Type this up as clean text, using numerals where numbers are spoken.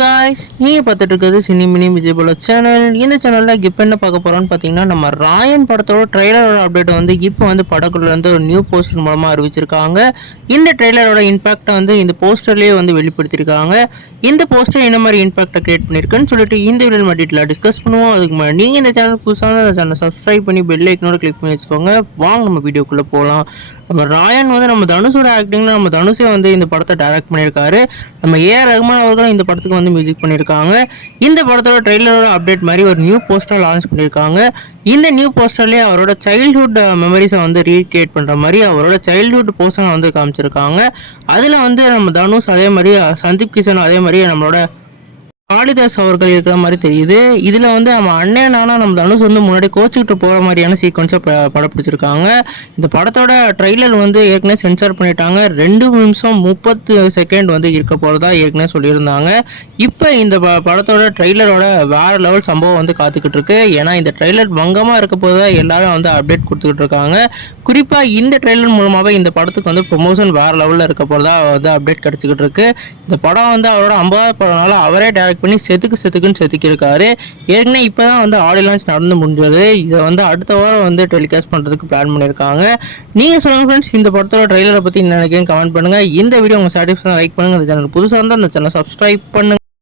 Guys, நீங்கள் பார்த்துட்டு இருக்கிறது சினி மினி விஜயபுல சேனல். இந்த சேனலில் இப்போ என்ன பார்க்க போகிறோன்னு பார்த்தீங்கன்னா, நம்ம ராயன் படத்தோட ட்ரெய்லரோட அப்டேட் வந்து இப்போ வந்து படக்குள்ள வந்து ஒரு நியூ போஸ்டர் மூலமாக அறிவிச்சிருக்காங்க. இந்த ட்ரெய்லரோட இம்பாக்டை வந்து இந்த போஸ்டர்லேயே வந்து வெளிப்படுத்தியிருக்காங்க. இந்த போஸ்டர் என்ன மாதிரி இம்பாக்டை கிரியேட் பண்ணியிருக்குன்னு சொல்லிட்டு இந்த வீடியோ மட்டும் டிஸ்கஸ் பண்ணுவோம். அதுக்கு முன்னாடி நீங்கள் இந்த சேனல் புதுசாக இந்த சேனலை சப்ஸ்கிரைப் பண்ணி பெல் ஐக்கனோட கிளிக் பண்ணி வச்சுக்கோங்க. வாங்க நம்ம வீடியோக்குள்ளே போகலாம். நம்ம ராயன் வந்து நம்ம தனுஷோட ஆக்டிங்கில் நம்ம தனுஷே வந்து இந்த படத்தை டைரக்ட் பண்ணியிருக்காரு. நம்ம ஏஆர் ரஹ்மான் அவர்களும் இந்த படத்துக்கு வந்து மியூசிக் பண்ணியிருக்காங்க. இந்த படத்தோட ட்ரெய்லரோட அப்டேட் மாதிரி ஒரு நியூ போஸ்டர் லான்ச் பண்ணியிருக்காங்க. இந்த நியூ போஸ்டர்லேயே அவரோட சைல்ட்ஹுட் மெமரிஸை வந்து ரீக்ரியேட் பண்ணுற மாதிரி அவரோட சைல்ட்ஹுட் போர்ஷனை வந்து காமிச்சிருக்காங்க. அதில் வந்து நம்ம தனுஷ் அதே மாதிரி சந்தீப் கிஷன் அதே மாதிரி நம்மளோட காளிதாஸ் அவர்கள் இருக்கிற மாதிரி தெரியுது. இதில் வந்து நம்ம அண்ணனானா நம்ம தனுஷ் வந்து முன்னாடி கோச்சிக்கிட்டு போகிற மாதிரியான சீக்வன்ஸை படம் பிடிச்சிருக்காங்க. இந்த படத்தோட ட்ரெய்லர் வந்து ஏற்கனவே சென்சார் பண்ணிட்டாங்க. 2 நிமிஷம் 30 செகண்ட் வந்து இருக்க போகிறதா ஏற்கனவே சொல்லியிருந்தாங்க. இப்போ இந்த படத்தோட ட்ரெய்லரோட வேறு லெவல் சம்பவம் வந்து காத்துக்கிட்டு இருக்கு. ஏன்னா இந்த ட்ரெய்லர் பங்கமாக இருக்க போதா எல்லாரும் வந்து அப்டேட் கொடுத்துக்கிட்டு இருக்காங்க. குறிப்பாக இந்த ட்ரெய்லர் மூலமாகவே இந்த படத்துக்கு வந்து ப்ரொமோஷன் வேறு லெவலில் இருக்க போகிறதா வந்து அப்டேட் கிடச்சிக்கிட்டு இருக்கு. இந்த படம் வந்து அவரோட 50வது படம்னால அவரே டைரக்ட் பண்ணி செதுக்குன்னு செதுக்கியிருக்காரு. ஏற்கனவே இப்போ தான் வந்து ஆடியோ லான்ச் நடந்து முடிஞ்சது. இதை வந்து அடுத்த வாரம் வந்து டெலிகாஸ்ட் பண்ணுறதுக்கு பிளான் பண்ணியிருக்காங்க. நீங்கள் சொல்லுங்கள் ஃப்ரெண்ட்ஸ், இந்த படத்தோட ட்ரெய்லரை பற்றி என்ன நினைக்கிறீங்க கமெண்ட் பண்ணுங்கள். இந்த வீடியோ உங்கள் சாட்டிஸ்ஃபேக்ஷன் லைக் பண்ணுங்கள். இந்த சேனல் புதுசாக இருந்தால் அந்த சேனல் சப்ஸ்கிரைப் பண்ணுங்கள்.